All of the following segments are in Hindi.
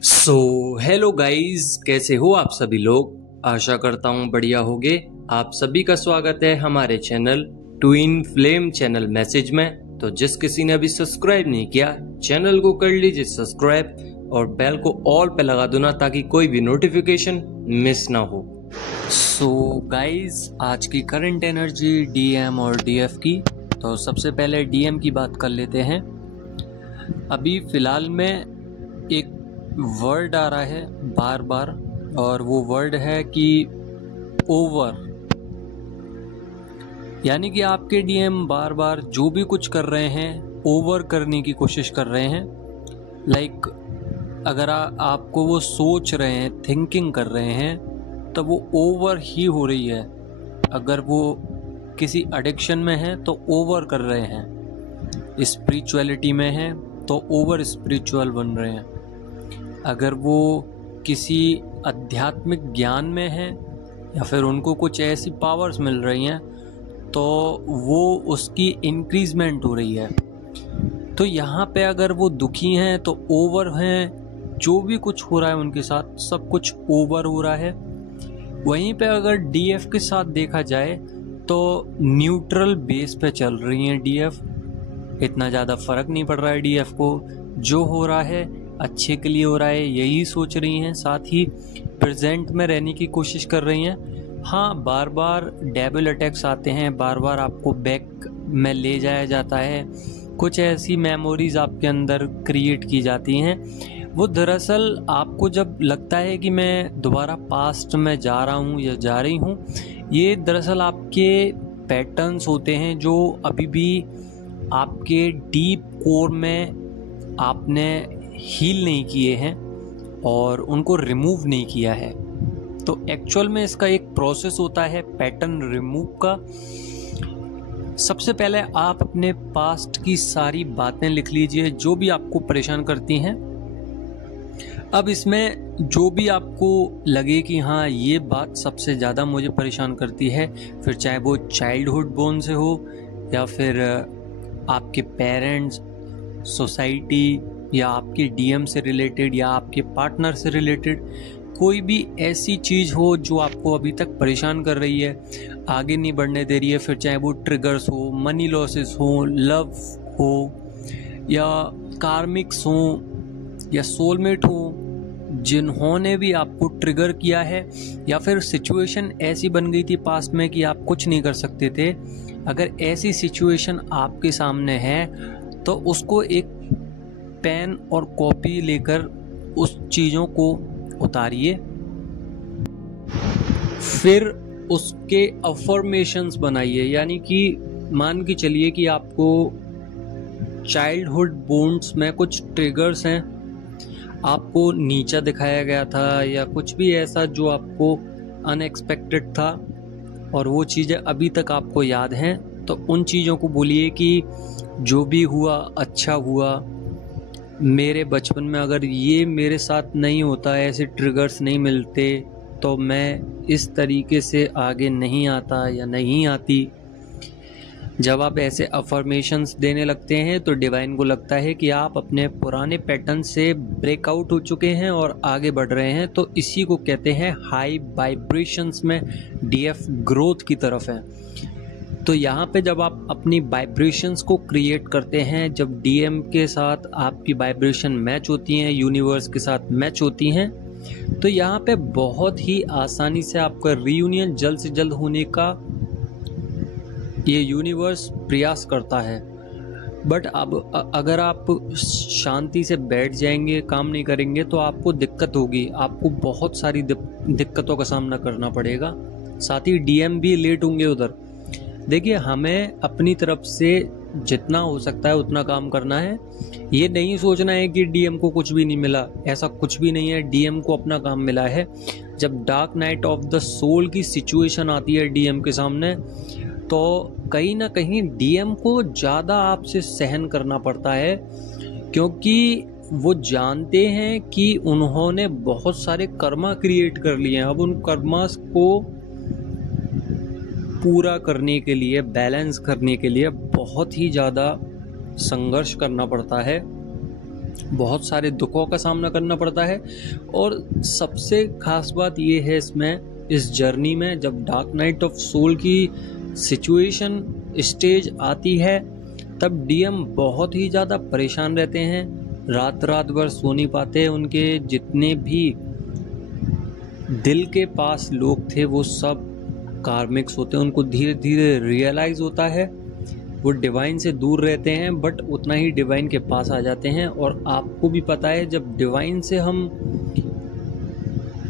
हेलो गाइस, कैसे हो आप सभी लोग। आशा करता हूँ बढ़िया होगे। आप सभी का स्वागत है हमारे channel twin flame channel message में। तो जिस किसी ने अभी सब्सक्राइब नहीं किया, चैनल को कर लीजिए सब्सक्राइब और बेल को ऑल पे लगा दो ना, ताकि कोई भी नोटिफिकेशन मिस ना हो। गाइस, आज की करंट एनर्जी डीएम और डीएफ की। तो सबसे पहले डीएम की बात कर लेते हैं। अभी फिलहाल में एक वर्ड आ रहा है बार बार, और वो वर्ड है कि ओवर। यानी कि आपके डीएम बार बार जो भी कुछ कर रहे हैं ओवर करने की कोशिश कर रहे हैं। लाइक अगर आपको वो सोच रहे हैं, थिंकिंग कर रहे हैं, तो वो ओवर ही हो रही है। अगर वो किसी एडिक्शन में है तो ओवर कर रहे हैं, स्पिरिचुअलिटी में है तो ओवर स्पिरिचुअल बन रहे हैं। अगर वो किसी आध्यात्मिक ज्ञान में है या फिर उनको कुछ ऐसी पावर्स मिल रही हैं तो वो उसकी इंक्रीजमेंट हो रही है। तो यहाँ पे अगर वो दुखी हैं तो ओवर हैं, जो भी कुछ हो रहा है उनके साथ सब कुछ ओवर हो रहा है। वहीं पे अगर डीएफ के साथ देखा जाए तो न्यूट्रल बेस पे चल रही हैं डीएफ। इतना ज़्यादा फर्क नहीं पड़ रहा है डीएफ को, जो हो रहा है अच्छे के लिए हो रहा है यही सोच रही हैं। साथ ही प्रेजेंट में रहने की कोशिश कर रही हैं। हाँ, बार बार डेबिल अटैक्स आते हैं, बार बार आपको बैक में ले जाया जाता है, कुछ ऐसी मेमोरीज आपके अंदर क्रिएट की जाती हैं। वो दरअसल आपको जब लगता है कि मैं दोबारा पास्ट में जा रहा हूँ या जा रही हूँ, ये दरअसल आपके पैटर्न्स होते हैं जो अभी भी आपके डीप कोर में आपने हील नहीं किए हैं और उनको रिमूव नहीं किया है। तो एक्चुअल में इसका एक प्रोसेस होता है पैटर्न रिमूव का। सबसे पहले आप अपने पास्ट की सारी बातें लिख लीजिए जो भी आपको परेशान करती हैं। अब इसमें जो भी आपको लगे कि हाँ ये बात सबसे ज़्यादा मुझे परेशान करती है, फिर चाहे वो चाइल्डहुड बोन से हो या फिर आपके पेरेंट्स, सोसाइटी, या आपके डीएम से रिलेटेड या आपके पार्टनर से रिलेटेड कोई भी ऐसी चीज़ हो जो आपको अभी तक परेशान कर रही है, आगे नहीं बढ़ने दे रही है, फिर चाहे वो ट्रिगर्स हो, मनी लॉसेस हो, लव हो, या कार्मिक्स हो, या सोलमेट हो, जिन्होंने भी आपको ट्रिगर किया है, या फिर सिचुएशन ऐसी बन गई थी पास्ट में कि आप कुछ नहीं कर सकते थे। अगर ऐसी सिचुएशन आपके सामने है तो उसको एक पेन और कॉपी लेकर उस चीज़ों को उतारिए, फिर उसके अफर्मेशंस बनाइए। यानी कि मान के चलिए कि आपको चाइल्डहुड बोन्स में कुछ ट्रिगर्स हैं, आपको नीचा दिखाया गया था या कुछ भी ऐसा जो आपको अनएक्सपेक्टेड था और वो चीज़ें अभी तक आपको याद हैं, तो उन चीज़ों को बोलिए कि जो भी हुआ अच्छा हुआ। मेरे बचपन में अगर ये मेरे साथ नहीं होता, ऐसे ट्रिगर्स नहीं मिलते, तो मैं इस तरीके से आगे नहीं आता या नहीं आती। जब आप ऐसे अफर्मेशंस देने लगते हैं तो डिवाइन को लगता है कि आप अपने पुराने पैटर्न से ब्रेकआउट हो चुके हैं और आगे बढ़ रहे हैं। तो इसी को कहते हैं हाई वाइब्रेशंस में डीएफ ग्रोथ की तरफ है। तो यहाँ पे जब आप अपनी वाइब्रेशंस को क्रिएट करते हैं, जब डीएम के साथ आपकी वाइब्रेशन मैच होती हैं, यूनिवर्स के साथ मैच होती हैं, तो यहाँ पे बहुत ही आसानी से आपका रीयूनियन जल्द से जल्द होने का ये यूनिवर्स प्रयास करता है। बट अब अगर आप शांति से बैठ जाएंगे, काम नहीं करेंगे, तो आपको दिक्कत होगी, आपको बहुत सारी दिक्कतों का सामना करना पड़ेगा। साथ ही डीएम भी लेट होंगे उधर। देखिए, हमें अपनी तरफ से जितना हो सकता है उतना काम करना है। ये नहीं सोचना है कि डीएम को कुछ भी नहीं मिला, ऐसा कुछ भी नहीं है। डीएम को अपना काम मिला है। जब dark night of the soul की सिचुएशन आती है डीएम के सामने, तो कहीं ना कहीं डीएम को ज़्यादा आपसे सहन करना पड़ता है, क्योंकि वो जानते हैं कि उन्होंने बहुत सारे कर्मा क्रिएट कर लिए हैं। अब उन कर्मास को पूरा करने के लिए, बैलेंस करने के लिए बहुत ही ज़्यादा संघर्ष करना पड़ता है। बहुत सारे दुखों का सामना करना पड़ता है। और सबसे खास बात ये है इसमें, इस जर्नी में, जब डार्क नाइट ऑफ सोल की सिचुएशन स्टेज आती है तब डीएम बहुत ही ज़्यादा परेशान रहते हैं, रात रात भर सो नहीं पाते। उनके जितने भी दिल के पास लोग थे वो सब कार्मिक्स होते हैं। उनको धीरे धीरे रियलाइज होता है, वो डिवाइन से दूर रहते हैं बट उतना ही डिवाइन के पास आ जाते हैं। और आपको भी पता है, जब डिवाइन से हम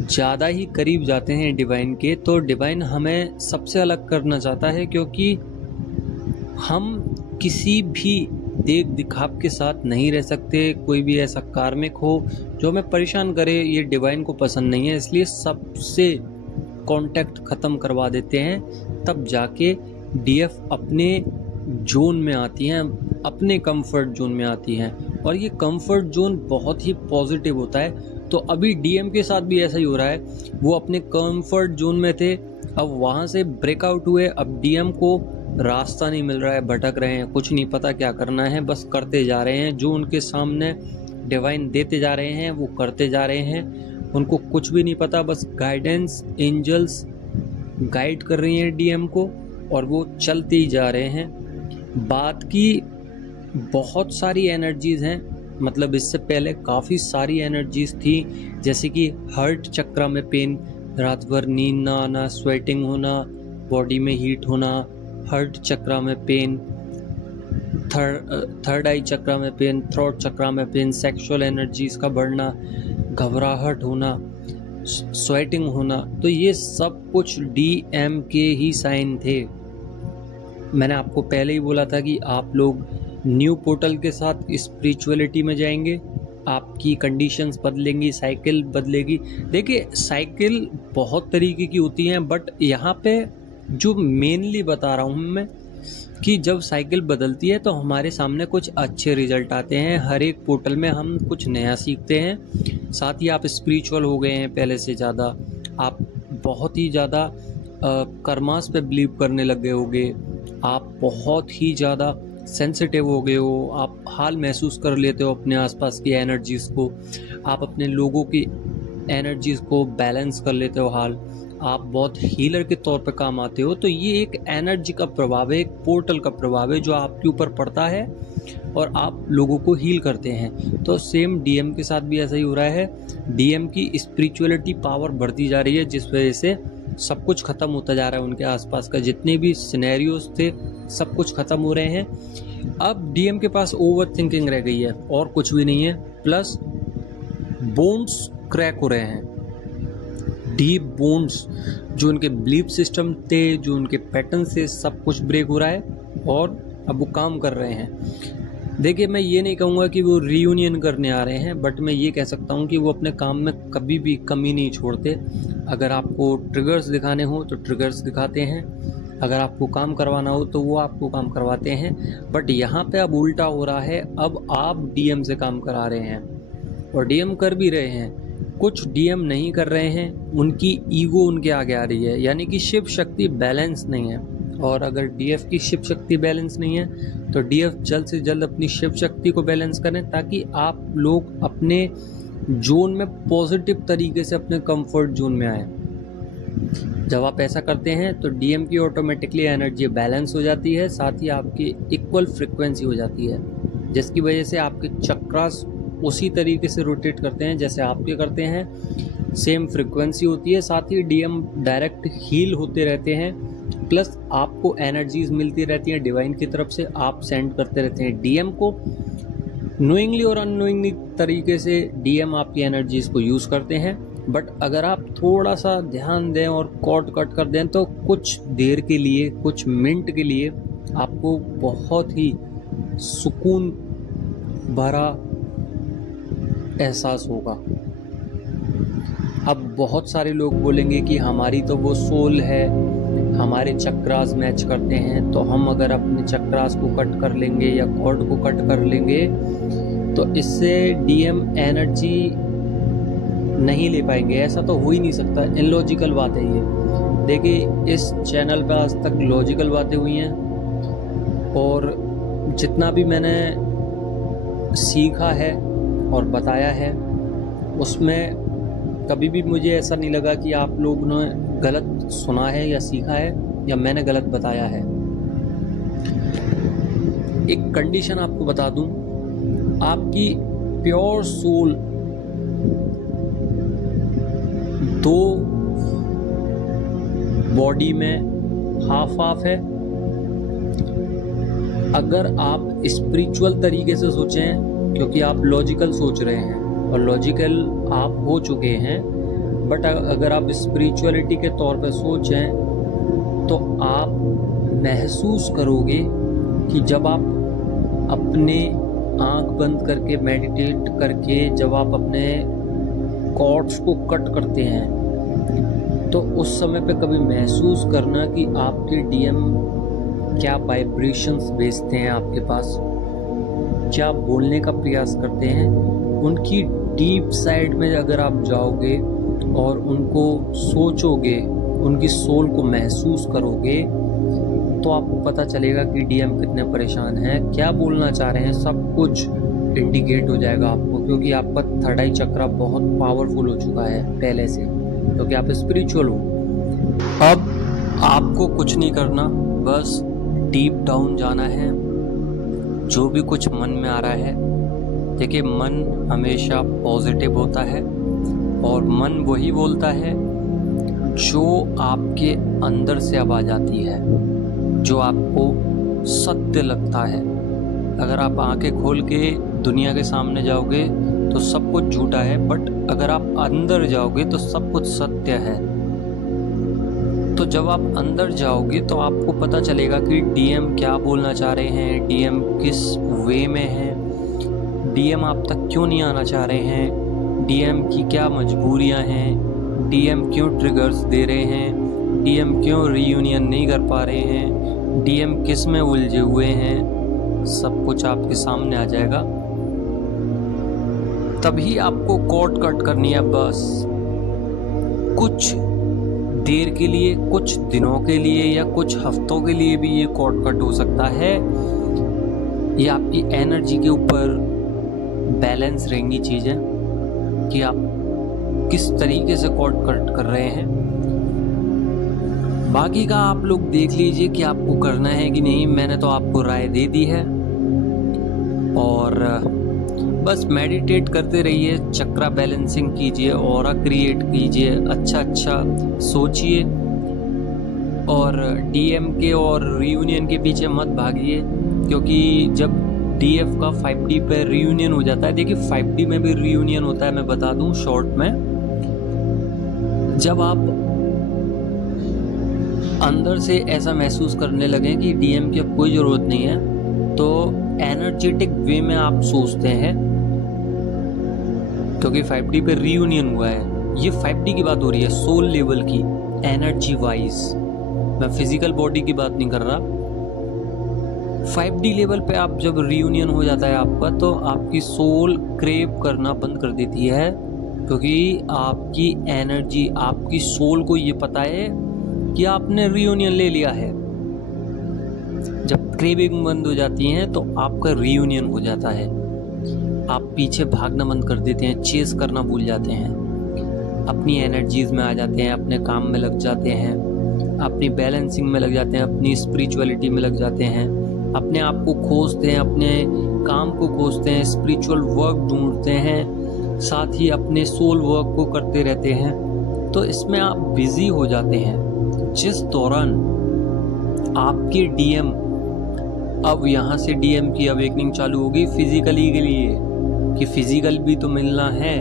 ज़्यादा ही करीब जाते हैं डिवाइन के, तो डिवाइन हमें सबसे अलग करना चाहता है, क्योंकि हम किसी भी देख दिखाव के साथ नहीं रह सकते। कोई भी ऐसा कार्मिक हो जो हमें परेशान करे, ये डिवाइन को पसंद नहीं है, इसलिए सबसे कांटेक्ट ख़त्म करवा देते हैं। तब जाके डीएफ अपने जोन में आती हैं, अपने कंफर्ट जोन में आती हैं, और ये कंफर्ट जोन बहुत ही पॉजिटिव होता है। तो अभी डीएम के साथ भी ऐसा ही हो रहा है, वो अपने कंफर्ट जोन में थे, अब वहाँ से ब्रेकआउट हुए, अब डीएम को रास्ता नहीं मिल रहा है, भटक रहे हैं, कुछ नहीं पता क्या करना है, बस करते जा रहे हैं। जो उनके सामने डिवाइन देते जा रहे हैं वो करते जा रहे हैं, उनको कुछ भी नहीं पता, बस गाइडेंस एंजल्स गाइड कर रही हैं डीएम को, और वो चलते ही जा रहे हैं। बात की बहुत सारी एनर्जीज हैं, मतलब इससे पहले काफ़ी सारी एनर्जीज थी, जैसे कि हार्ट चक्रा में पेन, रात भर नींद ना आना, स्वेटिंग होना, बॉडी में हीट होना, हार्ट चक्रा में पेन, थर्ड आई चक्रा में पेन, थ्रोट चक्रा में पेन, सेक्सुअल एनर्जीज का बढ़ना, घबराहट होना, स्वेटिंग होना, तो ये सब कुछ डीएम के ही साइन थे। मैंने आपको पहले ही बोला था कि आप लोग न्यू पोर्टल के साथ स्पिरिचुअलिटी में जाएंगे, आपकी कंडीशंस बदलेंगी, साइकिल बदलेगी। देखिए साइकिल बहुत तरीके की होती हैं, बट यहाँ पे जो मेनली बता रहा हूँ मैं कि जब साइकिल बदलती है तो हमारे सामने कुछ अच्छे रिजल्ट आते हैं। हर एक पोर्टल में हम कुछ नया सीखते हैं, साथ ही आप स्पिरिचुअल हो गए हैं पहले से ज़्यादा, आप बहुत ही ज़्यादा कर्मास पे बिलीव करने लग गए होगे, आप बहुत ही ज़्यादा सेंसिटिव हो गए हो, आप हाल महसूस कर लेते हो अपने आसपास की एनर्जीज़ को, आप अपने लोगों की एनर्जीज़ को बैलेंस कर लेते हो हाल, आप बहुत हीलर के तौर पे काम आते हो। तो ये एक एनर्जी का प्रभाव है, एक पोर्टल का प्रभाव है जो आपके ऊपर पड़ता है और आप लोगों को हील करते हैं। तो सेम डीएम के साथ भी ऐसा ही हो रहा है, डीएम की स्पिरिचुअलिटी पावर बढ़ती जा रही है, जिस वजह से सब कुछ ख़त्म होता जा रहा है। उनके आसपास का जितने भी सिनेरियोज थे सब कुछ ख़त्म हो रहे हैं। अब डीएम के पास ओवर थिंकिंग रह गई है और कुछ भी नहीं है, प्लस बोन्स क्रैक हो रहे हैं, डीप बोन्स, जो उनके बिलीफ सिस्टम थे, जो उनके पैटर्न से, सब कुछ ब्रेक हो रहा है और अब वो काम कर रहे हैं। देखिए मैं ये नहीं कहूँगा कि वो रीयूनियन करने आ रहे हैं, बट मैं ये कह सकता हूँ कि वो अपने काम में कभी भी कमी नहीं छोड़ते। अगर आपको ट्रिगर्स दिखाने हो तो ट्रिगर्स दिखाते हैं, अगर आपको काम करवाना हो तो वो आपको काम करवाते हैं। बट यहाँ पे अब उल्टा हो रहा है, अब आप डीएम से काम करा रहे हैं और डीएम कर भी रहे हैं। कुछ डीएम नहीं कर रहे हैं, उनकी ईगो उनके आगे आ रही है, यानी कि शिव शक्ति बैलेंस नहीं है। और अगर डीएफ की शिव शक्ति बैलेंस नहीं है तो डीएफ जल्द से जल्द अपनी शिव शक्ति को बैलेंस करें, ताकि आप लोग अपने जोन में पॉजिटिव तरीके से अपने कंफर्ट जोन में आए। जब आप ऐसा करते हैं तो डीएम की ऑटोमेटिकली एनर्जी बैलेंस हो जाती है, साथ ही आपकी इक्वल फ्रिक्वेंसी हो जाती है, जिसकी वजह से आपके चक्रास उसी तरीके से रोटेट करते हैं जैसे आपके करते हैं, सेम फ्रिक्वेंसी होती है। साथ ही डीएम डायरेक्ट हील होते रहते हैं, प्लस आपको एनर्जीज मिलती रहती हैं डिवाइन की तरफ से, आप सेंड करते रहते हैं डीएम को। नोइंगली और अननोइंगली तरीके से डीएम आपकी एनर्जीज को यूज़ करते हैं, बट अगर आप थोड़ा सा ध्यान दें और कॉर्ड कट कर दें तो कुछ देर के लिए, कुछ मिनट के लिए आपको बहुत ही सुकून भरा एहसास होगा। अब बहुत सारे लोग बोलेंगे कि हमारी तो वो सोल है, हमारे चक्रास मैच करते हैं, तो हम अगर अपने चक्रास को कट कर लेंगे या कॉर्ड को कट कर लेंगे तो इससे डीएम एनर्जी नहीं ले पाएंगे। ऐसा तो हो ही नहीं सकता, इलॉजिकल बात है ये। देखिए इस चैनल पे आज तक लॉजिकल बातें हुई हैं, और जितना भी मैंने सीखा है और बताया है, उसमें कभी भी मुझे ऐसा नहीं लगा कि आप लोगों ने गलत सुना है या सीखा है या मैंने गलत बताया है। एक कंडीशन आपको बता दूं, आपकी प्योर सोल 2 बॉडी में हाफ है। अगर आप स्पिरिचुअल तरीके से सोचें, क्योंकि आप लॉजिकल सोच रहे हैं और लॉजिकल आप हो चुके हैं, बट अगर आप स्पिरिचुअलिटी के तौर पे सोचें तो आप महसूस करोगे कि जब आप अपने आंख बंद करके मेडिटेट करके जब आप अपने कॉर्ड्स को कट करते हैं तो उस समय पे कभी महसूस करना कि आपके डीएम क्या वाइब्रेशंस भेजते हैं आपके पास, क्या बोलने का प्रयास करते हैं। उनकी डीप साइड में अगर आप जाओगे और उनको सोचोगे, उनकी सोल को महसूस करोगे, तो आपको पता चलेगा कि डीएम कितने परेशान हैं, क्या बोलना चाह रहे हैं, सब कुछ इंडिकेट हो जाएगा आपको, क्योंकि आपका थर्ड आई चक्रा बहुत पावरफुल हो चुका है पहले से, क्योंकि आप स्पिरिचुअल हो। अब आपको कुछ नहीं करना, बस डीप डाउन जाना है। जो भी कुछ मन में आ रहा है, देखिए मन हमेशा पॉजिटिव होता है और मन वही बोलता है जो आपके अंदर से आवाज आती है, जो आपको सत्य लगता है। अगर आप आंखें खोल के दुनिया के सामने जाओगे तो सब कुछ झूठा है, बट अगर आप अंदर जाओगे तो सब कुछ सत्य है। तो जब आप अंदर जाओगे तो आपको पता चलेगा कि डीएम क्या बोलना चाह रहे हैं, डीएम किस वे में है, डीएम आप तक क्यों नहीं आना चाह रहे हैं, डीएम की क्या मजबूरियां हैं, डीएम क्यों ट्रिगर्स दे रहे हैं, डीएम क्यों रीयूनियन नहीं कर पा रहे हैं, डीएम किस में उलझे हुए हैं, सब कुछ आपके सामने आ जाएगा। तभी आपको कॉर्ड कट करनी है, बस कुछ देर के लिए, कुछ दिनों के लिए या कुछ हफ्तों के लिए भी ये कॉर्ड कट हो सकता है। ये आपकी एनर्जी के ऊपर बैलेंस रहेंगी चीज़ें कि आप किस तरीके से कॉर्ड कट कर रहे हैं। बाकी का आप लोग देख लीजिए कि आपको करना है कि नहीं। मैंने तो आपको राय दे दी है और बस मेडिटेट करते रहिए, चक्रा बैलेंसिंग कीजिए, ऑरा क्रिएट कीजिए, अच्छा सोचिए और डीएम के और रीयूनियन के पीछे मत भागिए, क्योंकि जब डीएफ का 5D पे रीयूनियन हो जाता है, देखिए 5D में भी रीयूनियन होता है, मैं बता दूं शॉर्ट में। जब आप अंदर से ऐसा महसूस करने लगे कि डीएम की अब कोई ज़रूरत नहीं है, तो एनर्जेटिक वे में आप सोचते हैं, क्योंकि 5D पे रीयूनियन हुआ है। ये 5D की बात हो रही है, सोल लेवल की, एनर्जी वाइज। मैं फिजिकल बॉडी की बात नहीं कर रहा। 5D लेवल पे आप जब रीयूनियन हो जाता है आपका, तो आपकी सोल क्रेव करना बंद कर देती है, क्योंकि आपकी एनर्जी, आपकी सोल को ये पता है कि आपने रीयूनियन ले लिया है। जब क्रेविंग बंद हो जाती है तो आपका रीयूनियन हो जाता है। आप पीछे भागना बंद कर देते हैं, चेस करना भूल जाते हैं, अपनी एनर्जीज में आ जाते हैं, अपने काम में लग जाते हैं, अपनी बैलेंसिंग में लग जाते हैं, अपनी स्पिरिचुअलिटी में लग जाते हैं, अपने आप को खोजते हैं, अपने काम को खोजते हैं, स्पिरिचुअल वर्क ढूंढते हैं, साथ ही अपने सोल वर्क को करते रहते हैं। तो इसमें आप बिजी हो जाते हैं, जिस दौरान आपके डीएम, अब यहाँ से डीएम की अवेकनिंग चालू होगी फिजिकली के लिए, कि फिजिकल भी तो मिलना है।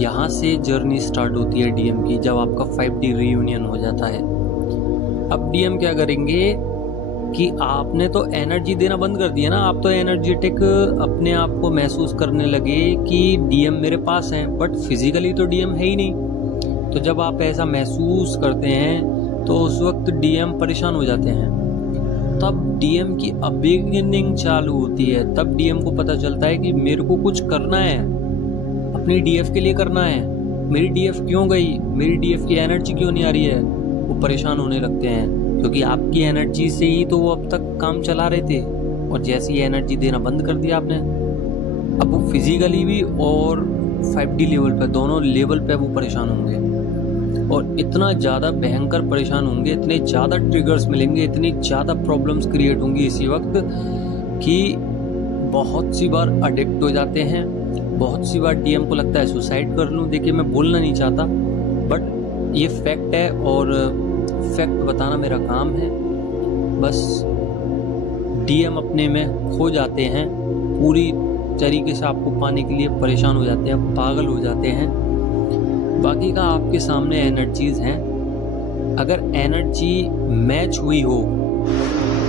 यहाँ से जर्नी स्टार्ट होती है डीएम की, जब आपका 5D रीयूनियन हो जाता है। अब डीएम क्या करेंगे कि आपने तो एनर्जी देना बंद कर दिया ना, आप तो एनर्जेटिक अपने आप को महसूस करने लगे कि डीएम मेरे पास हैं, बट फिजिकली तो डीएम है ही नहीं। तो जब आप ऐसा महसूस करते हैं तो उस वक्त डीएम परेशान हो जाते हैं। तब डीएम की अवेकनिंग चालू होती है, तब डीएम को पता चलता है कि मेरे को कुछ करना है, अपनी डीएफ के लिए करना है। मेरी डीएफ क्यों गई, मेरी डीएफ की एनर्जी क्यों नहीं आ रही है। वो परेशान होने लगते हैं, क्योंकि आपकी एनर्जी से ही तो वो अब तक काम चला रहे थे, और जैसे ही एनर्जी देना बंद कर दिया आपने, अब वो फिजिकली भी और 5D लेवल पे, दोनों लेवल पे वो परेशान होंगे और इतना ज़्यादा भयंकर परेशान होंगे, इतने ज़्यादा ट्रिगर्स मिलेंगे, इतनी ज़्यादा प्रॉब्लम्स क्रिएट होंगी इसी वक्त कि बहुत सी बार अडिक्ट हो जाते हैं। बहुत सी बार डीएम को लगता है सुसाइड कर लूँ। देखिए, मैं बोलना नहीं चाहता बट ये फैक्ट है और फैक्ट बताना मेरा काम है। बस डीएम अपने में खो जाते हैं, पूरी तरीके से आपको पाने के लिए परेशान हो जाते हैं, पागल हो जाते हैं। बाकी का आपके सामने एनर्जीज हैं। अगर एनर्जी मैच हुई हो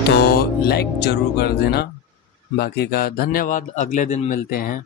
तो लाइक ज़रूर कर देना। बाकी का धन्यवाद। अगले दिन मिलते हैं।